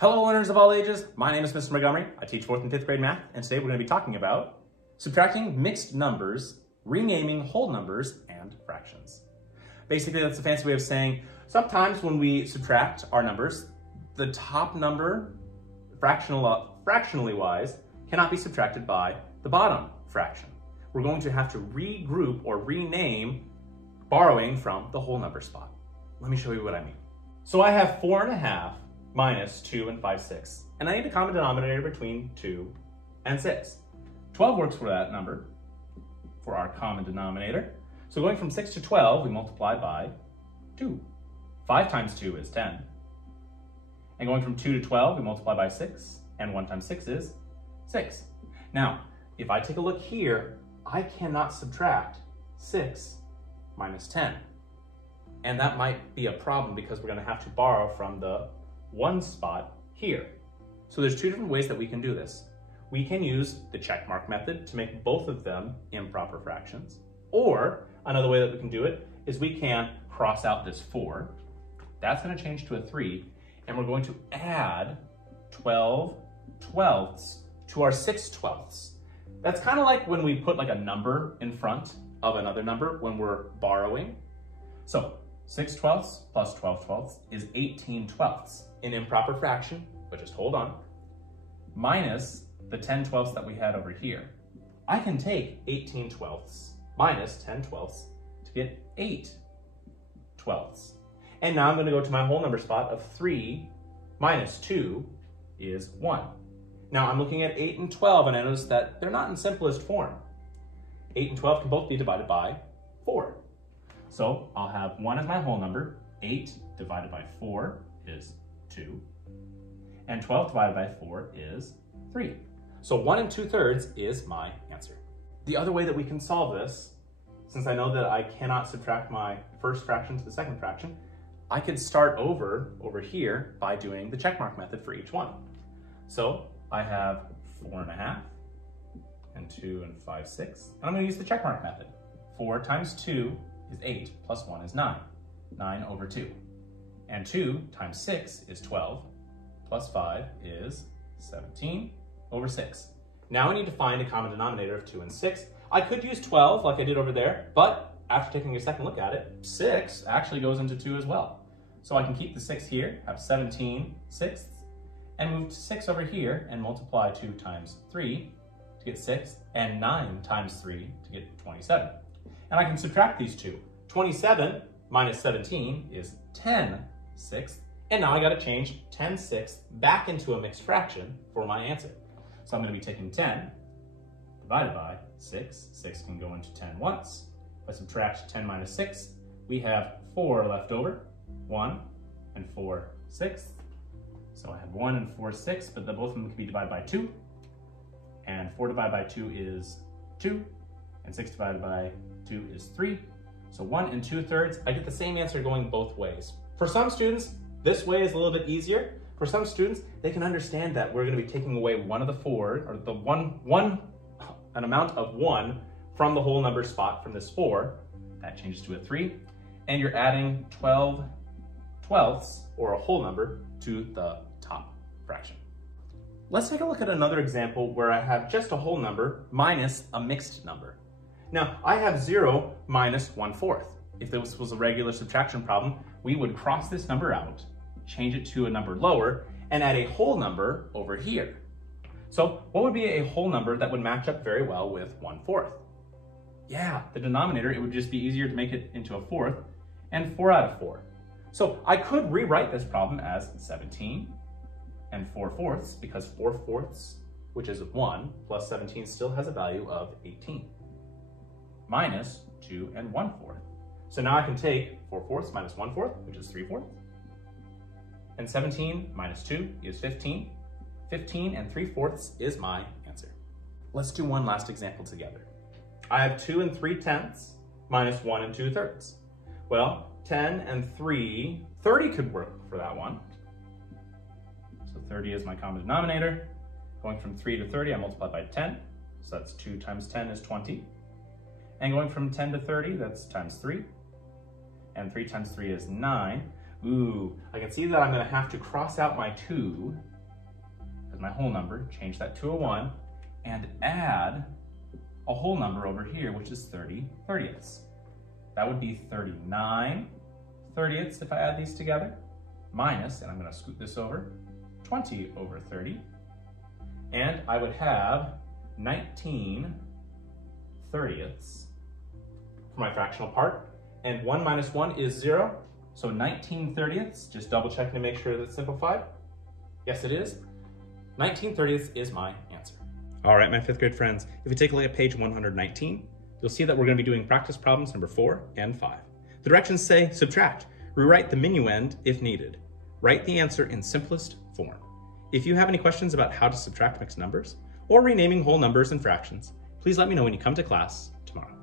Hello learners of all ages, my name is Mr. Montgomery. I teach 4th and 5th grade math, and today we're going to be talking about subtracting mixed numbers, renaming whole numbers, and fractions. Basically, that's a fancy way of saying sometimes when we subtract our numbers, the top number, fractionally wise, cannot be subtracted by the bottom fraction. We're going to have to regroup or rename borrowing from the whole number spot. Let me show you what I mean. So I have 4.5 minus 2 and 5/6, and I need a common denominator between 2 and 6. 12 works for that number, for our common denominator. So going from 6 to 12, we multiply by 2. 5 times 2 is 10. And going from 2 to 12, we multiply by 6, and 1 times 6 is 6. Now, if I take a look here, I cannot subtract 6 minus 10. And that might be a problem because we're going to have to borrow from the 1 spot here. So there's 2 different ways that we can do this. We can use the check mark method to make both of them improper fractions. Or another way that we can do it is we can cross out this 4. That's going to change to a 3. And we're going to add 12 twelfths to our 6 twelfths. That's kind of like when we put like a number in front of another number when we're borrowing. So 6 twelfths plus 12 twelfths is 18 twelfths. An improper fraction, but just hold on, minus the 10 twelfths that we had over here. I can take 18 twelfths minus 10 twelfths to get 8 twelfths. And now I'm going to go to my whole number spot of 3 minus 2 is 1. Now I'm looking at 8 and 12, and I notice that they're not in simplest form. 8 and 12 can both be divided by 4. So I'll have 1 as my whole number. 8 divided by 4 is 2. And 12 divided by 4 is 3. So 1 2/3 is my answer. The other way that we can solve this, since I know that I cannot subtract my first fraction to the second fraction, I could start over here by doing the checkmark method for each one. So I have 4.5 and 2 and 5/6. And I'm going to use the checkmark method. 4 times 2 is 8, plus 1 is 9. 9 over 2. And 2 times 6 is 12, plus 5 is 17 over 6. Now I need to find a common denominator of 2 and 6. I could use 12 like I did over there, but after taking a second look at it, 6 actually goes into 2 as well. So I can keep the 6 here, have 17 sixths, and move to 6 over here and multiply 2 times 3 to get 6, and 9 times 3 to get 27. And I can subtract these two. 27 minus 17 is 10 sixths, and now I gotta change 10 sixths back into a mixed fraction for my answer. So I'm gonna be taking 10 divided by 6. 6 can go into 10 once. If I subtract 10 minus 6, we have 4 left over. 1 and 4 sixths. So I have 1 and 4 sixths, but both of them can be divided by 2. And 4 divided by 2 is 2, and 6 divided by 2 is 3. So 1 2/3, I get the same answer going both ways. For some students, this way is a little bit easier. For some students, they can understand that we're going to be taking away one of the 4, or an amount of 1 from the whole number spot from this 4. That changes to a 3. And you're adding 12 twelfths, or a whole number, to the top fraction. Let's take a look at another example where I have just a whole number minus a mixed number. Now, I have 0 minus 1/4. If this was a regular subtraction problem, we would cross this number out, change it to a number lower, and add a whole number over here. So what would be a whole number that would match up very well with 1/4? Yeah, the denominator, it would just be easier to make it into a 4th, and 4 out of 4. So I could rewrite this problem as 17 and 4/4, because 4/4, which is 1, plus 17 still has a value of 18. Minus 2 and 1/4. So now I can take 4/4 minus 1/4, which is 3/4. And 17 minus 2 is 15. 15 and 3/4 is my answer. Let's do one last example together. I have 2 and 3/10 minus 1 and 2/3. Well, 10 and 30 could work for that one. So 30 is my common denominator. Going from 3 to 30, I multiply by 10. So that's 2 times 10 is 20. And going from 10 to 30, that's times 3. And 3 times 3 is 9. Ooh, I can see that I'm gonna have to cross out my 2 as my whole number, change that to a 1, and add a whole number over here, which is 30 thirtieths. That would be 39 thirtieths if I add these together, minus, and I'm going to scoot this over, 20 over 30, and I would have 19 thirtieths for my fractional part, and 1 minus 1 is 0, so 19 thirtieths, just double checking to make sure that's simplified. Yes, it is. 19 thirtieths is my answer. All right, my 5th grade friends, if you take a look at page 119, you'll see that we're going to be doing practice problems number 4 and 5. The directions say subtract. Rewrite the minuend if needed. Write the answer in simplest form. If you have any questions about how to subtract mixed numbers or renaming whole numbers and fractions, please let me know when you come to class tomorrow.